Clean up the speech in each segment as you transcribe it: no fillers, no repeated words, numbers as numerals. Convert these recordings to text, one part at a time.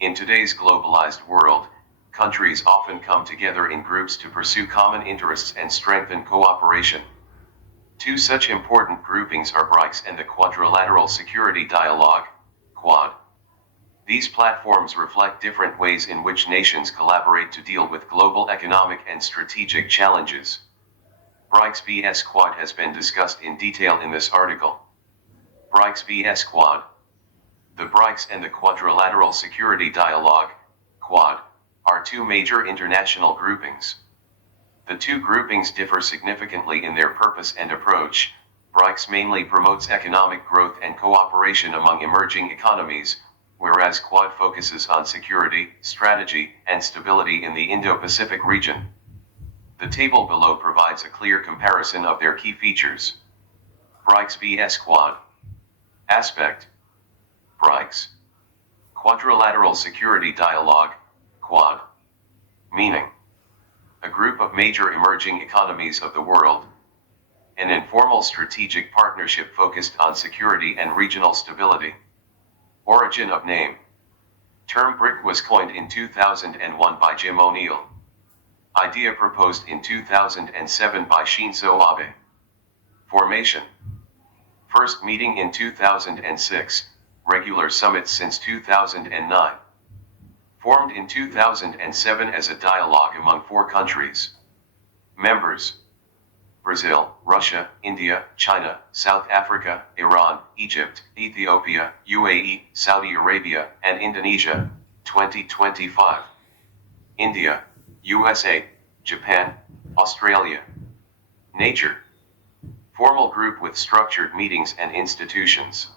In today's globalized world, countries often come together in groups to pursue common interests and strengthen cooperation. Two such important groupings are Brics and the Quadrilateral Security Dialogue, Quad. These platforms reflect different ways in which nations collaborate to deal with global economic and strategic challenges. Brics vs Quad has been discussed in detail in this article. Brics vs Quad. The Brics and the Quadrilateral Security Dialogue, Quad, are two major international groupings. The two groupings differ significantly in their purpose and approach. Brics mainly promotes economic growth and cooperation among emerging economies, whereas Quad focuses on security, strategy, and stability in the Indo-Pacific region. The table below provides a clear comparison of their key features. Brics vs Quad. Aspect. Brics. Quadrilateral Security Dialogue, Quad. Meaning. A group of major emerging economies of the world. An informal strategic partnership focused on security and regional stability. Origin of name. Term BRIC was coined in 2001 by Jim O'Neill. Idea proposed in 2007 by Shinzo Abe. Formation. First meeting in 2006, regular summits since 2009. Formed in 2007 as a dialogue among 4 countries. Members: Brazil, Russia, India, China, South Africa, Iran, Egypt, Ethiopia, UAE, Saudi Arabia, and Indonesia, 2025. India, USA, Japan, Australia. Nature. Formal group with structured meetings and institutions.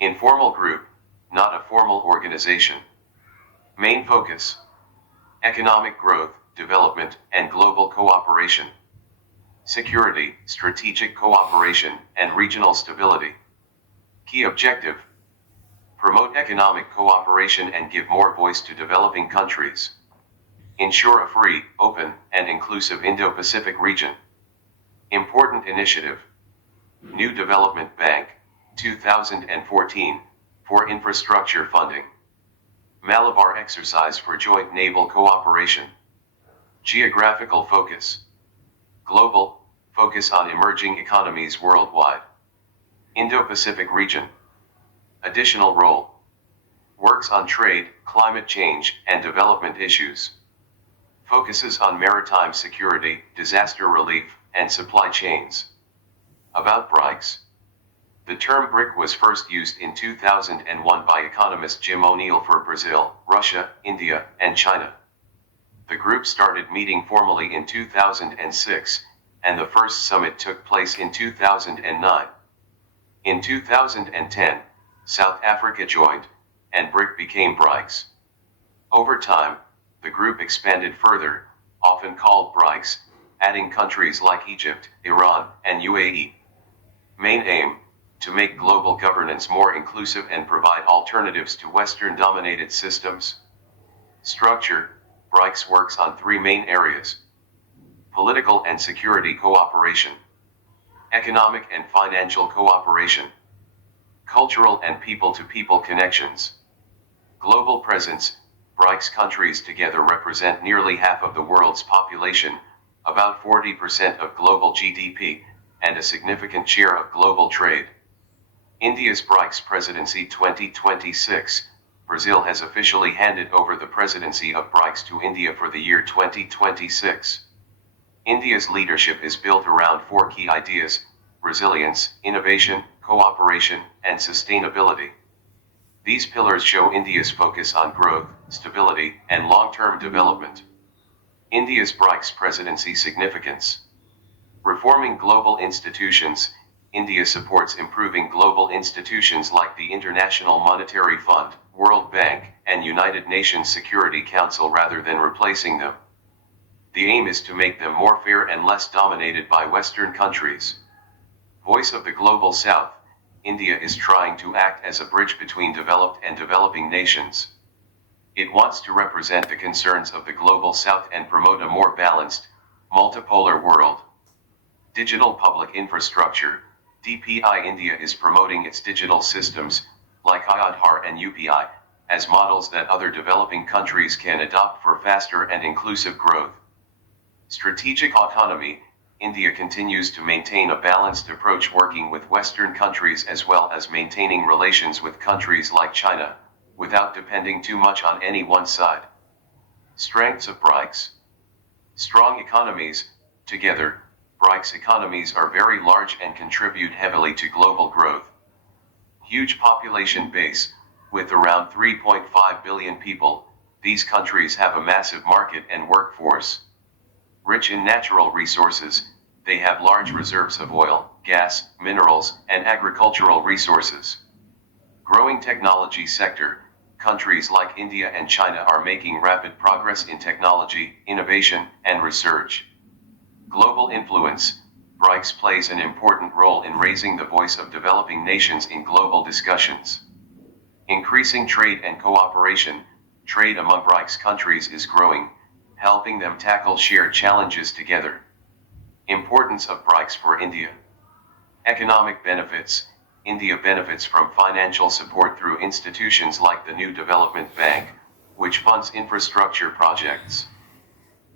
Informal group, not a formal organization. Main focus: economic growth, development, and global cooperation. Security, strategic cooperation, and regional stability. Key objective: promote economic cooperation and give more voice to developing countries. Ensure a free, open, and inclusive Indo-Pacific region. Important initiative. New Development Bank, 2014, for infrastructure funding. Malabar exercise for joint naval cooperation. Geographical focus. Global, focus on emerging economies worldwide. Indo-Pacific region. Additional role. Works on trade, climate change, and development issues. Focuses on maritime security, disaster relief, and supply chains. About Brics. The term BRIC was first used in 2001 by economist Jim O'Neill for Brazil, Russia, India, and China. The group started meeting formally in 2006, and the first summit took place in 2009. In 2010, South Africa joined, and BRIC became Brics. Over time, the group expanded further, often called Brics, adding countries like Egypt, Iran, and UAE. Main aim: to make global governance more inclusive and provide alternatives to Western-dominated systems. Structure: Brics works on 3 main areas: political and security cooperation, economic and financial cooperation, cultural and people-to-people connections. Global presence: Brics countries together represent nearly half of the world's population, about 40% of global GDP, and a significant share of global trade. India's Brics presidency 2026. Brazil has officially handed over the presidency of Brics to India for the year 2026. India's leadership is built around 4 key ideas: resilience, innovation, cooperation, and sustainability. These pillars show India's focus on growth, stability, and long-term development. India's Brics presidency significance. Reforming global institutions. India supports improving global institutions like the International Monetary Fund, World Bank, and United Nations Security Council rather than replacing them. The aim is to make them more fair and less dominated by Western countries. Voice of the Global South. India is trying to act as a bridge between developed and developing nations. It wants to represent the concerns of the Global South and promote a more balanced, multipolar world. Digital public infrastructure. DPI India is promoting its digital systems, like Aadhaar and UPI, as models that other developing countries can adopt for faster and inclusive growth. Strategic autonomy. India continues to maintain a balanced approach, working with Western countries as well as maintaining relations with countries like China, without depending too much on any one side. Strengths of Brics. Strong economies. Together, Brics economies are very large and contribute heavily to global growth. Huge population base. With around 3.5 billion people, these countries have a massive market and workforce. Rich in natural resources, they have large reserves of oil, gas, minerals, and agricultural resources. Growing technology sector. Countries like India and China are making rapid progress in technology, innovation, and research. Global influence. Brics plays an important role in raising the voice of developing nations in global discussions. Increasing trade and cooperation. Trade among Brics countries is growing, helping them tackle shared challenges together. Importance of Brics for India. Economic benefits. India benefits from financial support through institutions like the New Development Bank, which funds infrastructure projects.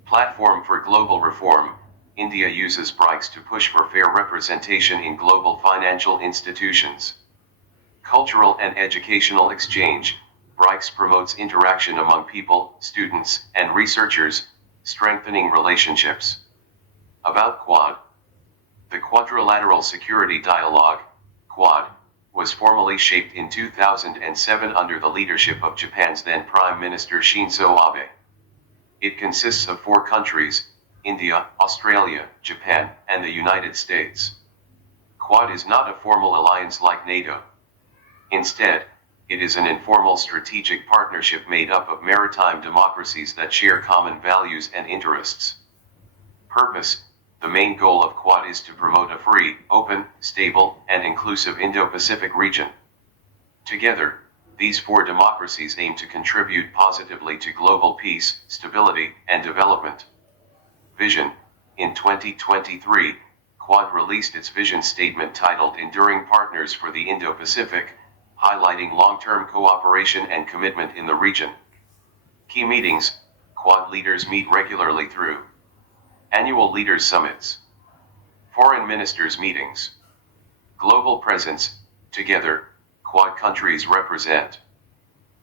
Platform for global reform. India uses Brics to push for fair representation in global financial institutions. Cultural and educational exchange. Brics promotes interaction among people, students, and researchers, strengthening relationships. About Quad. The Quadrilateral Security Dialogue, Quad, was formally shaped in 2007 under the leadership of Japan's then Prime Minister Shinzo Abe. It consists of 4 countries: India, Australia, Japan, and the United States. Quad is not a formal alliance like NATO. Instead, it is an informal strategic partnership made up of maritime democracies that share common values and interests. Purpose. The main goal of Quad is to promote a free, open, stable, and inclusive Indo-Pacific region. Together, these 4 democracies aim to contribute positively to global peace, stability, and development. Vision. In 2023, Quad released its vision statement titled Enduring Partners for the Indo-Pacific, highlighting long-term cooperation and commitment in the region. Key meetings. Quad leaders meet regularly through annual leaders summits, foreign ministers meetings, global presence. Together, Quad countries represent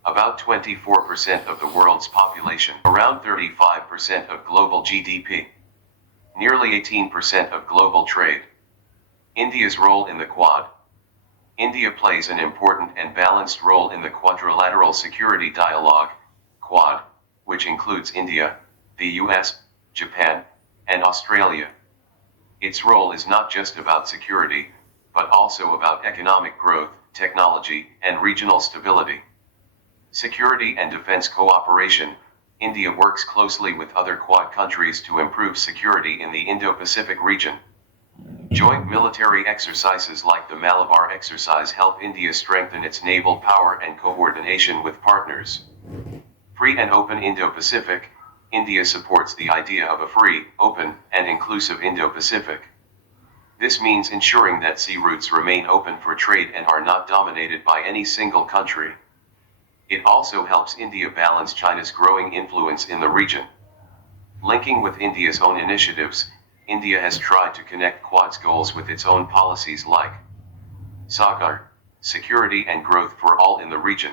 about 24% of the world's population, around 35% of global GDP, nearly 18% of global trade. India's role in the Quad. India plays an important and balanced role in the Quadrilateral Security Dialogue, Quad, which includes India, the US, Japan, and Australia. Its role is not just about security, but also about economic growth, technology, and regional stability. Security and defense cooperation. India works closely with other Quad countries to improve security in the Indo-Pacific region. Joint military exercises like the Malabar exercise help India strengthen its naval power and coordination with partners. Free and open Indo-Pacific. India supports the idea of a free, open, and inclusive Indo-Pacific. This means ensuring that sea routes remain open for trade and are not dominated by any single country. It also helps India balance China's growing influence in the region. Linking with India's own initiatives, India has tried to connect Quad's goals with its own policies like SAGAR, security and growth for all in the region.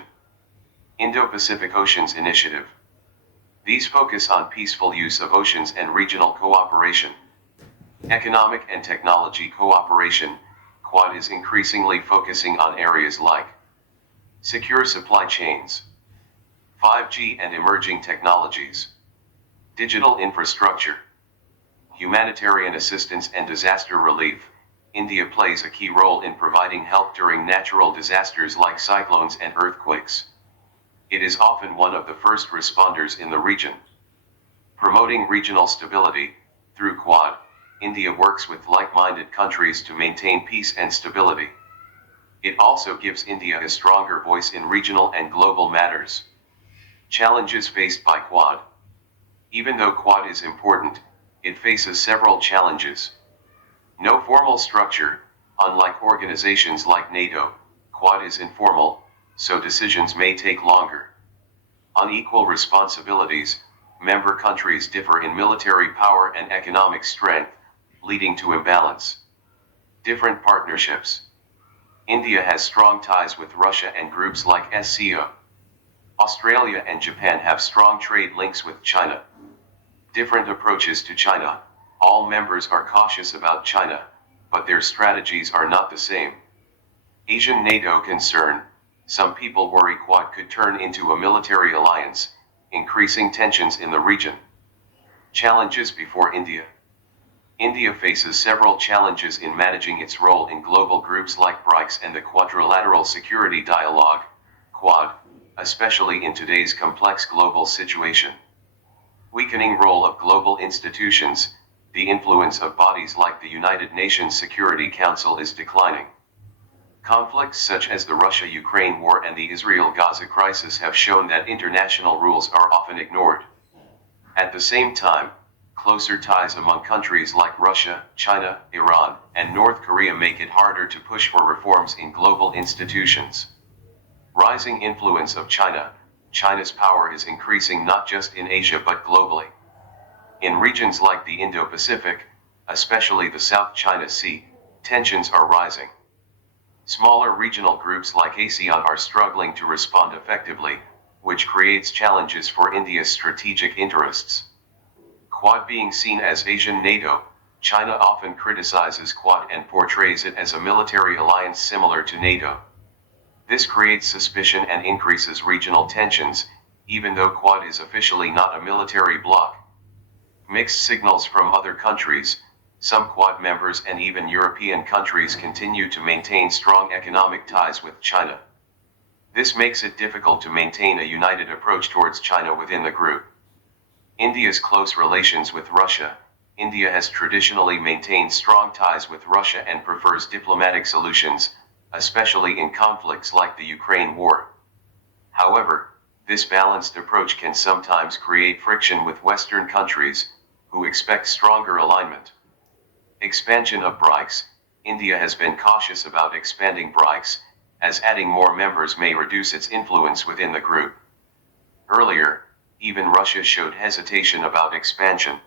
Indo-Pacific Oceans Initiative. These focus on peaceful use of oceans and regional cooperation. Economic and technology cooperation. Quad is increasingly focusing on areas like secure supply chains, 5G and emerging technologies, digital infrastructure, humanitarian assistance and disaster relief. India plays a key role in providing help during natural disasters like cyclones and earthquakes. It is often one of the first responders in the region. Promoting regional stability. Through Quad, India works with like-minded countries to maintain peace and stability. It also gives India a stronger voice in regional and global matters. Challenges faced by Quad. Even though Quad is important, it faces several challenges. No formal structure. Unlike organizations like NATO, Quad is informal, so decisions may take longer. Unequal responsibilities, member countries differ in military power and economic strength, leading to imbalance. Different partnerships. India has strong ties with Russia and groups like SCO. Australia and Japan have strong trade links with China. Different approaches to China. All members are cautious about China, but their strategies are not the same. Asian NATO concern. Some people worry Quad could turn into a military alliance, increasing tensions in the region. Challenges before India. India faces several challenges in managing its role in global groups like Brics and the Quadrilateral Security Dialogue, Quad, especially in today's complex global situation. Weakening role of global institutions. The influence of bodies like the United Nations Security Council is declining. Conflicts such as the Russia-Ukraine war and the Israel-Gaza crisis have shown that international rules are often ignored. At the same time, closer ties among countries like Russia, China, Iran, and North Korea make it harder to push for reforms in global institutions. Rising influence of China. China's power is increasing not just in Asia but globally. In regions like the Indo-Pacific, especially the South China Sea, tensions are rising. Smaller regional groups like ASEAN are struggling to respond effectively, which creates challenges for India's strategic interests. Quad being seen as Asian NATO, China often criticizes Quad and portrays it as a military alliance similar to NATO. This creates suspicion and increases regional tensions, even though Quad is officially not a military bloc. Mixed signals from other countries. Some Quad members and even European countries continue to maintain strong economic ties with China. This makes it difficult to maintain a united approach towards China within the group. India's close relations with Russia. India has traditionally maintained strong ties with Russia and prefers diplomatic solutions, especially in conflicts like the Ukraine war. However, this balanced approach can sometimes create friction with Western countries, who expect stronger alignment. Expansion of Brics. India has been cautious about expanding Brics, as adding more members may reduce its influence within the group. Earlier, even Russia showed hesitation about expansion.